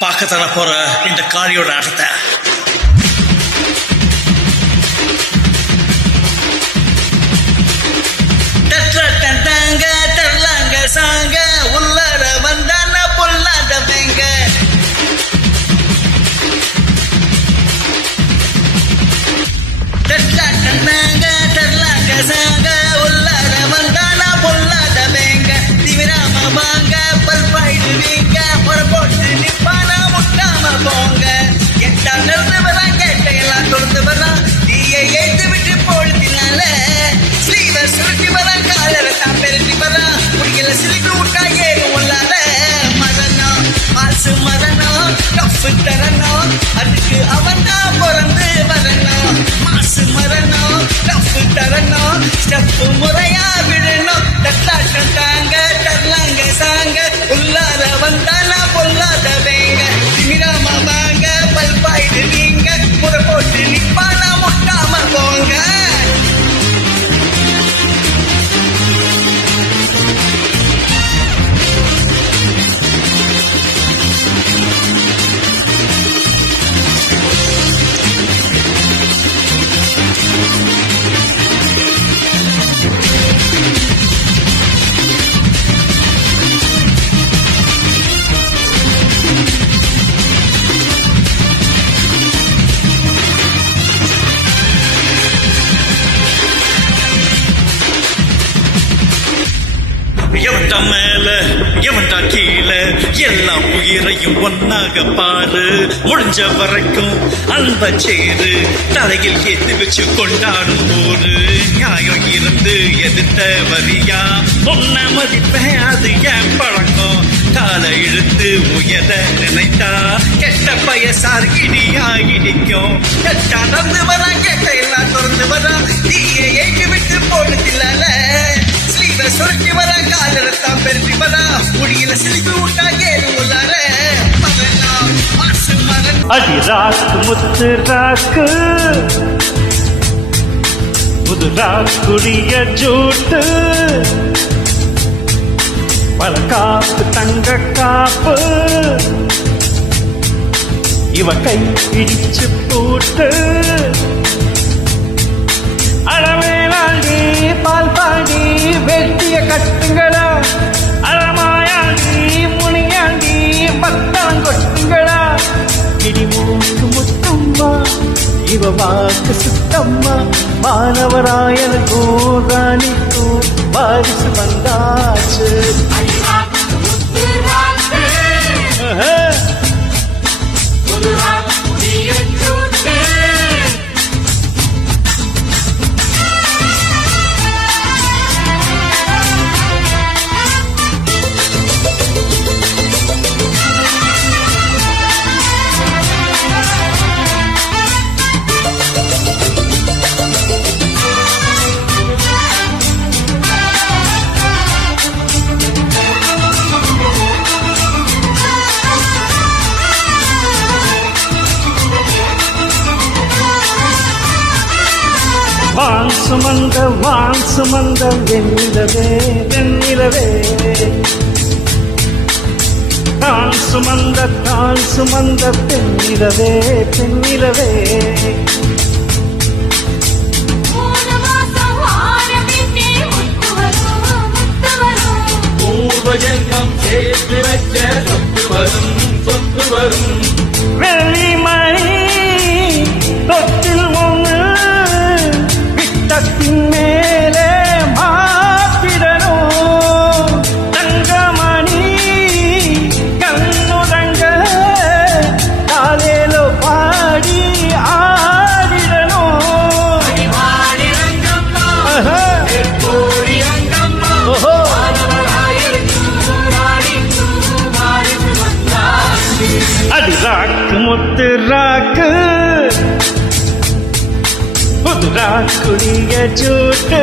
பார்க்க தர போற இந்த காளியோட ஆட்டத்தை தரலாங்க சாங்க உள்ளார வந்தான பொல்லாத வேங்க தரலாங்க சாங்க உள்ளார வந்தான பொல்லாத வேங்க திவிராம வாங்க பல்பாயிடுவீங்க புறப்போட்டு நிப்பானா முட்டாம போங்க எட்டா நிறந்து வரான் கேட்டையெல்லாம் தொழுந்து வரான் தீயை ஏத்து விட்டு போடுத்தினால ஸ்லீவர் சுருட்டி வரான் காலரை தான் பெருட்டி வரான் முடியல சிலிக்கு விட்டா ஏறும் உள்ளார மரணம் மாசு மரணம் டஃப்பு தரணும் அதுக்கு அவன் தான் பிறந்து வரணும் மாசு மரணம் டஃப்பு தரணும் ஸ்டெப்பு முறையா விடணும் தட்டாட்டம் தாங்க தரலாங்க சாங்க உள்ளார வந்தானா பொல்லாத வேங்க திமிராம வாங்க பல்பாயிடுவீங்க முறை போட்டு நிப்பானா முட்டாம போங்க எவன்டா மேல எவன்டா கீழே எல்லா உயிரையும் ஒன்னாக பாரு முடிஞ்ச வரைக்கும் அன்ப சேரு தலையில் ஏத்து வச்சு கொண்டாடும் போரு நியாயம் இருந்து எதிர்த்த வரியா பொன்ன மதிப்பேன் அது என் பழக்கம் காலை இழுத்து உயர நினைத்தா கெட்ட பயசார் இடியா இடிக்கும் கெட்டா நடந்து வரா கெட்ட எல்லாம் திறந்து வரா தீயை ஏற்றி விட்டு போடுதில்ல சுருட்டி வர காலத்தான் பெருட்டி வர முடியல சிலிக்கு விட்டா ஏறு உள்ளார அடி ராக்கு முத்து ராக்கு புது ராக்குடிய ஜூட்டு பல காப்பு தங்க காப்பு இவ கை பிடிச்சு போட்டு அளவேலாண்டி பால் பாண்டி வெட்டிய கட்டுங்களா அறமாயாண்டி முனியாண்டி பத்தம் கொட்டுங்களா இடி மூக்கு முத்தம்மா இவ வாக்கு சுத்தம்மா மாணவராயன் கோராணிக்கு வாரிசு வந்தாச்சு வான் சுமந்த வெண்ணிலவே வெண்ணிலவே தான் சுமந்த பெண்ணிலவே பெண்ணிலவே பூர்வஜன்மம் சேர்த்து வச்ச சொத்து வரும் சொத்து வரும் வெள்ளிமணி தொட்டில் ஒன்று விட்டத்தின் மேலே மாத்திடணும் தங்கமணி கண்ணுதங்க காலேலோ பாடி ஆடிடணும் அடி ராக்கு முத்து ராக்கு புது ராக்குடிய சூட்டு